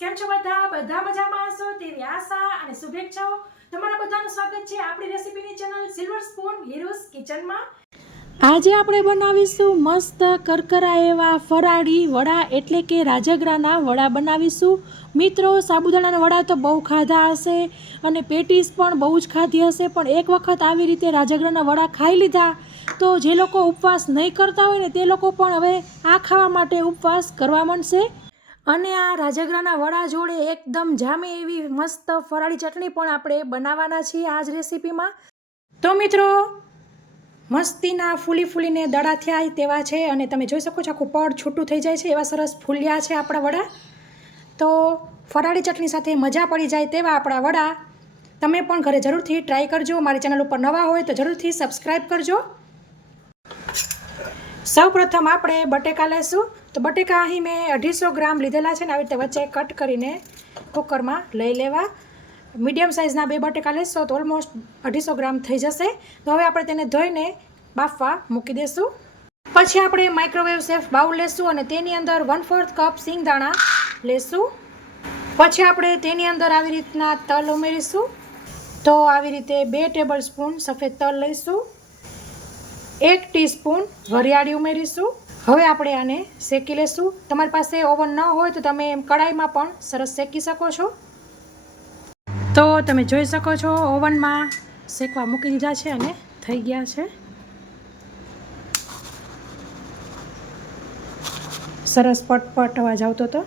કેમ છો બધા મજામાં હશો તેવી આશા અને શુભેચ્છાઓ। તમારા બધાનું સ્વાગત છે આપણી રેસીપીની ચેનલ સિલ્વર સ્પૂન હીરોઝ કિચનમાં। આજે આપણે બનાવીશું મસ્ત કરકરા એવા ફરાળી વડા એટલે કે રાજગરાના વડા બનાવીશું। મિત્રો, સાબુદાણાના વડા તો બહુ ખાધા હશે અને પેટીસ પણ બહુ જ ખાધી હશે, પણ એક વખત આવી રીતે રાજગરાના વડા ખાઈ લીધા તો જે લોકો ઉપવાસ નહીં કરતા હોય ને તે લોકો પણ હવે આ ખાવા માટે ઉપવાસ કરવા માંડશે। અને આ રાજગરાના વડા જોડે એકદમ જામે એવી મસ્ત ફરાળી ચટણી પણ આપણે બનાવવાના છીએ આ જ રેસીપીમાં। તો મિત્રો, મસ્તીના ફૂલીને દડા થયા તેવા છે અને તમે જોઈ શકો છો આખું પડ છૂટું થઈ જાય છે એવા સરસ ફૂલ્યા છે આપણા વડા। તો ફરાળી ચટણી સાથે મજા પડી જાય તેવા આપણા વડા તમે પણ ઘરે જરૂરથી ટ્રાય કરજો। મારી ચેનલ ઉપર નવા હોય તો જરૂરથી સબસ્ક્રાઈબ કરજો। સૌ પ્રથમ આપણે બટેકા લઈશું। તો બટેકા અહીં મેં 250 ગ્રામ લીધેલા છે ને આવી રીતે વચ્ચે કટ કરીને કુકરમાં લઈ લેવા। મીડિયમ સાઇઝના 2 બટેકા લેશો તો ઓલમોસ્ટ 250 ગ્રામ થઈ જશે। તો હવે આપણે તેને ધોઈને બાફવા મૂકી દઈશું। પછી આપણે માઇક્રોવેવ સેફ બાઉલ લેશું અને તેની અંદર 1/4 કપ સિંગદાણા લેશું। પછી આપણે તેની અંદર આવી રીતના તલ ઉમેરીશું। તો આવી રીતે 2 ટેબલ સ્પૂન સફેદ તલ લઈશું। 1 ટીસ્પૂન વરિયાળી ઉમેરીશું। હવે આપણે આને શેકી લેશું। તમારી પાસે ઓવન ન હોય તો તમે કડાઈમાં પણ સરસ શેકી શકો છો। તો તમે જોઈ શકો છો ઓવનમાં શેકવા મૂકી દીધા છે અને થઈ ગયા છે સરસ પટપટ અવાજ આવતો હતો।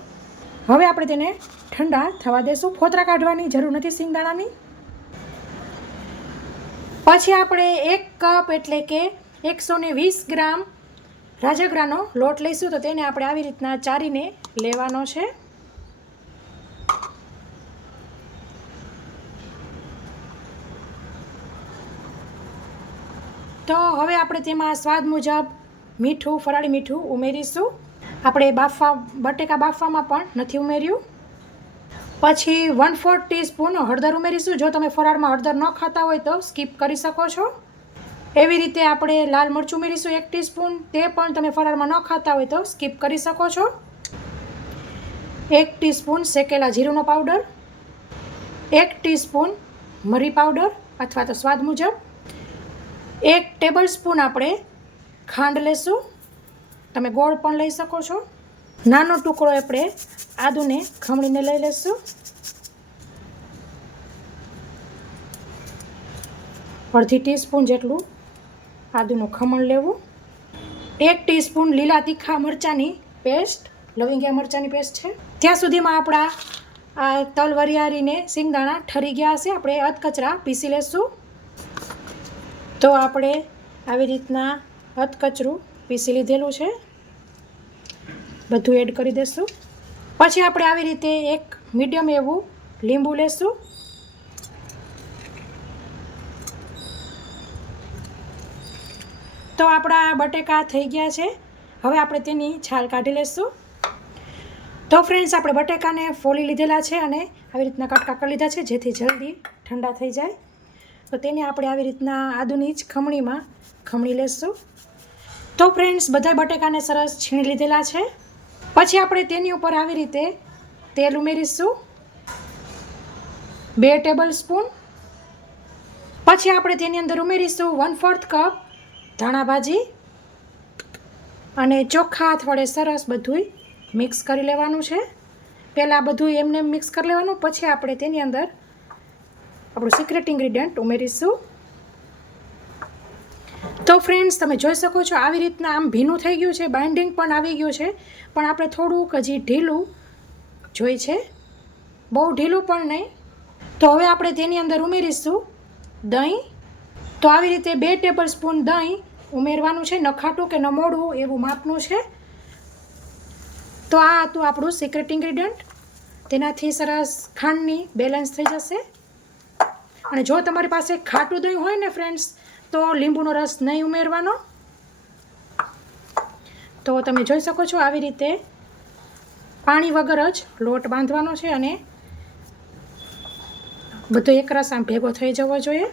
હવે આપણે તેને ઠંડા થવા દેશું। ફોતરા કાઢવાની જરૂર નથી સિંગદાણાની। પછી આપણે 1 કપ એટલે કે 120 ગ્રામ રાજગરાનો લોટ લઈશું। તો તેને આપણે આવી રીતના ચારીને લેવાનો છે। તો હવે આપણે તેમાં સ્વાદ મુજબ મીઠું, ફરાળી મીઠું ઉમેરીશું। આપણે બટેકા બાફવામાં પણ નથી ઉમેર્યું। પછી 1/4 ટીસ્પૂન હળદર ઉમેરીશું। જો તમે ફરાળમાં હળદર ન ખાતા હોય તો સ્કીપ કરી શકો છો। એવી રીતે આપણે લાલ મરચું ઉમેરીશું 1 ટીસ્પૂન, તે પણ તમે ફરાળમાં ન ખાતા હોય તો સ્કીપ કરી શકો છો। 1 ટીસ્પૂન શેકેલા જીરુંનો પાવડર, 1 ટીસ્પૂન મરી પાવડર અથવા તો સ્વાદ મુજબ, 1 ટેબલ સ્પૂન આપણે ખાંડ લેશું। તમે ગોળ પણ લઈ શકો છો। નાનો ટુકડો આપણે આદુને ખમણીને લઈ લેશું। અડધી ટીસ્પૂન જેટલું આદુનું ખમણ લેવું। 1 ટીસ્પૂન લીલા તીખા મરચાંની પેસ્ટ, લવિંગિયા મરચાંની પેસ્ટ છે। ત્યાં સુધીમાં આપણા આ તલ વરિયાળીને સિંગદાણા ઠરી ગયા હશે, આપણે અધકચરા પીસી લેશું। તો આપણે આવી રીતના અધકચરું પીસી લીધેલું છે, બધું એડ કરી દઈશું। પછી આપણે આવી રીતે એક મીડિયમ એવું લીંબુ લેશું। તો આપણા બટેકા થઈ ગયા છે, હવે આપણે તેની છાલ કાઢી લેશું। તો ફ્રેન્ડ્સ, આપણે બટેકાને ફોલી લીધેલા છે અને આવી રીતના કટકા કરી લીધા છે જેથી જલ્દી ઠંડા થઈ જાય। તો તેને આપણે આવી રીતના આદુની જ ખમણીમાં ખમણી લેશું। તો ફ્રેન્ડ્સ, બધા બટેકાને સરસ છીણી લીધેલા છે। પછી આપણે તેની ઉપર આવી રીતે તેલ ઉમેરીશું 2 ટેબલ સ્પૂન। પછી આપણે તેની અંદર ઉમેરીશું 1/4 કપ ધાણા ભાજી અને ચોખ્ખા હાથ વડે સરસ બધું મિક્સ કરી લેવાનું છે। પહેલાં બધું એમને મિક્સ કરી લેવાનું, પછી આપણે તેની અંદર આપણું સિક્રેટ ઇન્ગ્રીડિયન્ટ ઉમેરીશું। તો ફ્રેન્ડ્સ, તમે જોઈ શકો છો આવી રીતના આમ ભીનું થઈ ગયું છે, બાઇન્ડિંગ પણ આવી ગયું છે, પણ આપણે થોડુંક હજી ઢીલું જોઈ છે, બહુ ઢીલું પણ નહીં। તો હવે આપણે તેની અંદર ઉમેરીશું દહીં। તો આવી રીતે 2 ટેબલ સ્પૂન દહીં ઉમેરવાનું છે, ન ખાટું કે ન મોડું એવું માપનું છે। તો આ હતું આપણું સિક્રેટ ઇન્ગ્રીડિયન્ટ, તેનાથી સરસ ખાંડની બેલેન્સ થઈ જશે। અને જો તમારી પાસે ખાટું દહીં હોય ને ફ્રેન્ડ્સ, તો લીંબુનો રસ નહીં ઉમેરવાનો। તો તમે જોઈ શકો છો આવી રીતે પાણી વગર જ લોટ બાંધવાનો છે અને બધો એકરસ આમ ભેગો થઈ જવો જોઈએ।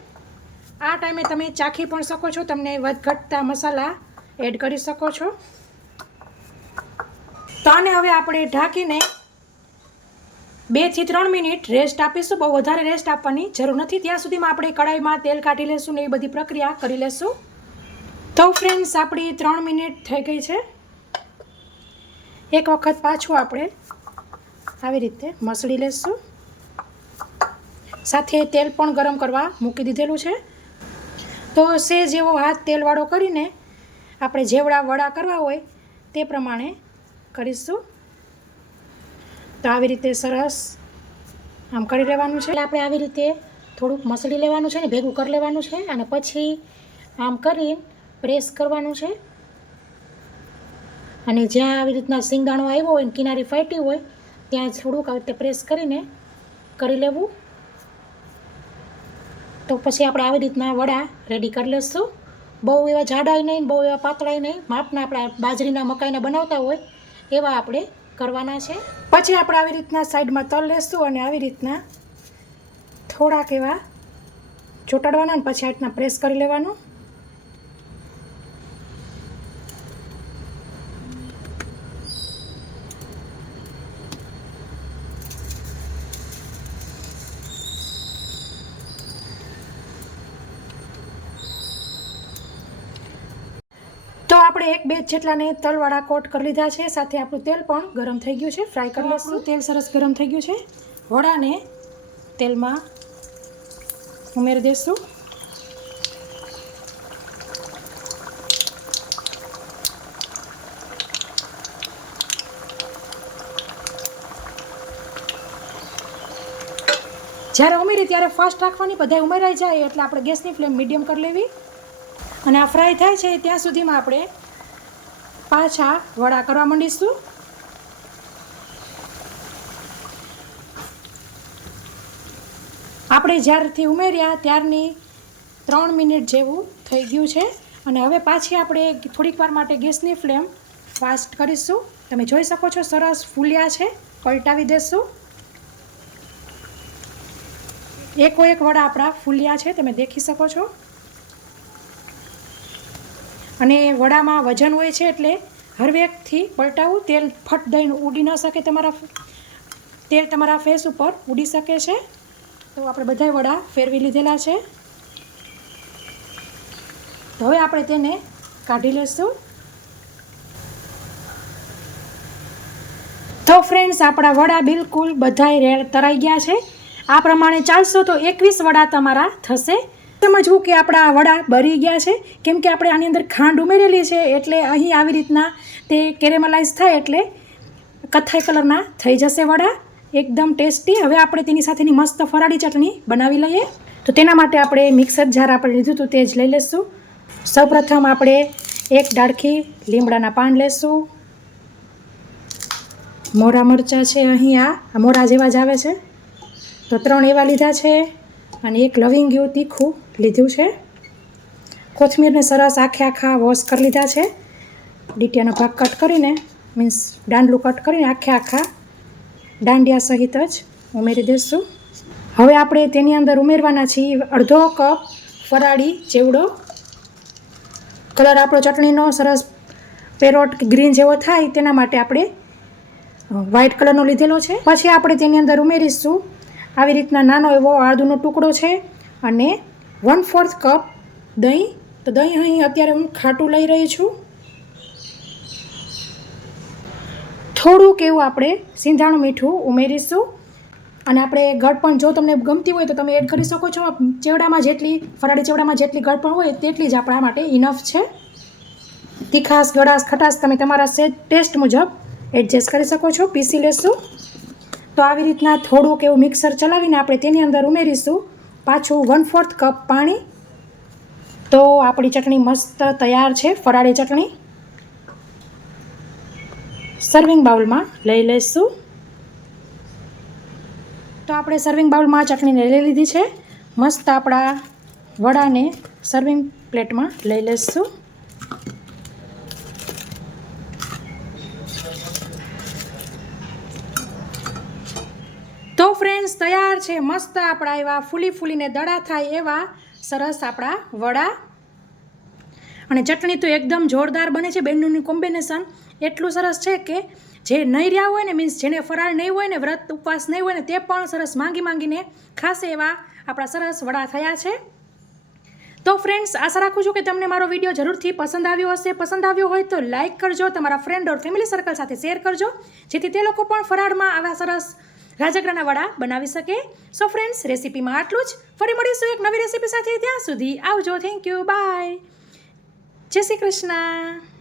આ ટાઈમે તમે ચાખી પણ શકો છો, તમને વધઘટતા મસાલા એડ કરી શકો છો। તો આને હવે આપણે ઢાંકીને 2 થી 3 મિનિટ રેસ્ટ આપીશું. બહુ વધારે રેસ્ટ આપવાની જરૂર નથી. ત્યાં સુધીમાં આપણે કઢાઈમાં તેલ કાઢી લેશું ને એ બધી પ્રક્રિયા કરી લેશું. તો ફ્રેન્ડ્સ, આપણી 3 મિનિટ થઈ ગઈ છે. એક વખત પાછું આપણે આવી રીતે મસળી લેશું. સાથે તેલ પણ ગરમ કરવા મૂકી દીધેલું છે. તો સેજ એવો હાથ તેલવાળો કરીને આપણે જેવડા વડા કરવા હોય તે પ્રમાણે કરીશું. તો આવી રીતે સરસ આમ કરી લેવાનું છે. આપણે આવી રીતે થોડુંક મસળી લેવાનું છે ને ભેગું કરી લેવાનું છે અને પછી આમ કરી પ્રેસ કરવાનું છે. અને જ્યાં આવી રીતના સિંગદાણો આવ્યો હોય ને કિનારી ફાટી હોય ત્યાં થોડુંક આવી રીતે પ્રેસ કરીને કરી લેવું. તો પછી આપણે આવી રીતના વડા રેડી કરી લઈશું. બહુ એવા જાડાય નહીં, બહુ એવા પાતળાય નહીં, માપના આપણે બાજરીના મકાઈના બનાવતા હોય એવા આપણે કરવાના છે. પછી આપણે આવી રીતના સાઈડમાં તલ લેશું અને આવી રીતના થોડાક એવા ચોટાડવાના અને પછી આ રીતના પ્રેસ કરી લેવાનું. તો આપણે 1 બેચ જેટલાને તલવાળા કોટ કરી લીધા છે. સાથે આપણું તેલ પણ ગરમ થઈ ગયું છે. ફ્રાય કરી લઈશું. તેલ સરસ ગરમ થઈ ગયું છે. વડાને તેલમાં ઉમેરી દઈશું. જ્યારે ઉમેરી ત્યારે ફાસ્ટ રાખવાની. બધા ઉમેરાઈ જાય એટલે આપણે ગેસની ફ્લેમ મીડિયમ કરી લેવી. અને આ ફ્રાય થાય છે ત્યાં સુધીમાં આપણે પાછા વડા કરવા માંડીશું. આપણે જ્યારથી ઉમેર્યા ત્યારની 3 મિનિટ જેવું થઈ ગયું છે. અને હવે પાછી આપણે થોડીક વાર માટે ગેસની ફ્લેમ ફાસ્ટ કરીશું. તમે જોઈ શકો છો સરસ ફૂલ્યા છે. પલટાવી દેશું. એકો એક વડા આપણા ફૂલ્યા છે, તમે દેખી શકો છો. અને વડામાં વજન હોય છે એટલે હરવેકથી પલટાવું. તેલ ફટ દઈને ઉડી ન શકે, તેલ તમારા ફેસ ઉપર ઉડી શકે છે. તો આપણે બધા વડા ફેરવી લીધેલા છે. તો હવે આપણે તેને કાઢી લઈશું. તો ફ્રેન્ડ્સ, આપણા વડા બિલકુલ બધાય તરાઈ ગયા છે. આ પ્રમાણે ચાલશો તો 21 વડા તમારા થશે. સમજવું કે આપણા વડા બળી ગયા છે, કેમ કે આપણે આની અંદર ખાંડ ઉમેરેલી છે એટલે અહીં આવી રીતના તે કેરેમલાઇઝ થાય એટલે કથ્થાઈ કલરના થઈ જશે વડા. એકદમ ટેસ્ટી. હવે આપણે તેની સાથેની મસ્ત ફરાળી ચટણી બનાવી લઈએ. તો તેના માટે આપણે મિક્સર જાર આપણે લીધું હતું તે જ લઈ લઈશું. સૌપ્રથમ આપણે 1 ડાળખી લીમડાના પાન લેશું. મોરા મરચાં છે અહીં આ મોરા જેવા જ આવે છે તો 3 એવા લીધા છે. અને 1 લવિંગિયું તીખું લીધું છે. કોથમીરને સરસ આખા વોશ કરી લીધા છે. ડીટીયાનો ભાગ કટ કરીને મીન્સ દાંડલું કટ કરીને આખા દાંડિયા સહિત જ ઉમેરી દઈશું. હવે આપણે તેની અંદર ઉમેરવાના છીએ 1/2 કપ ફરાળી ચેવડો. કલર આપણો ચટણીનો સરસ પેરોટ ગ્રીન જેવો થાય તેના માટે આપણે વ્હાઇટ કલરનો લીધેલો છે. પછી આપણે તેની અંદર ઉમેરીશું આવી રીતના નાનો એવો આદુનો ટુકડો છે અને 1/4 કપ દહીં. તો દહીં અહીં અત્યારે હું ખાટું લઈ રહી છું. થોડુંક એવું આપણે સિંધાણું મીઠું ઉમેરીશું. અને આપણે ગળપણ જો તમને ગમતી હોય તો તમે એડ કરી શકો છો. ચેવડામાં જેટલી ફરાળી ચેવડામાં જેટલી ગળપણ હોય તેટલી જ આપણા માટે ઇનફ છે. તીખાશ, ગળાશ, ખટાશ તમે તમારા ટેસ્ટ મુજબ એડજસ્ટ કરી શકો છો. પીસી લેશું. તો આવી રીતના થોડુંક એવું મિક્સર ચલાવીને આપણે તેની અંદર ઉમેરીશું પાછું 1/4 કપ પાણી. તો આપણી ચટણી મસ્ત તૈયાર છે, ફરાળી ચટણી. સર્વિંગ બાઉલમાં લઈ લઈશું. તો આપણે સર્વિંગ બાઉલમાં ચટણીને લઈ લીધી છે. મસ્ત આપણા વડાને સર્વિંગ પ્લેટમાં લઈ લઈશું. તો ફ્રેન્ડ્સ, તૈયાર છે મસ્ત આપણા એવા ફૂલીને દડા થાય એવા સરસ આપણા વડા. અને ચટણી તો એકદમ જોરદાર બને છે. બેનનું કોમ્બિનેશન એટલું સરસ છે કે જે નહીં રહ્યા હોય ને, મીન્સ જેને ફરાળ નહીં હોય ને, વ્રત ઉપવાસ નહીં હોય ને, તે પણ સરસ માંગીને ખાસે એવા આપણા સરસ વડા થયા છે. તો ફ્રેન્ડ્સ, આશા રાખું છું કે તમને મારો વિડીયો જરૂરથી પસંદ આવ્યો હશે. પસંદ આવ્યો હોય તો લાઇક કરજો, તમારા ફ્રેન્ડ ઓર ફેમિલી સર્કલ સાથે શેર કરજો, જેથી તે લોકો પણ ફરાળમાં આવા સરસ રાજગરાના વડા બનાવી શકે. સો ફ્રેન્ડ્સ, રેસીપીમાં આટલું જ. ફરી મળીશું એક નવી રેસીપી સાથે. ત્યાં સુધી આવજો. Thank you. બાય. જય શ્રી કૃષ્ણ.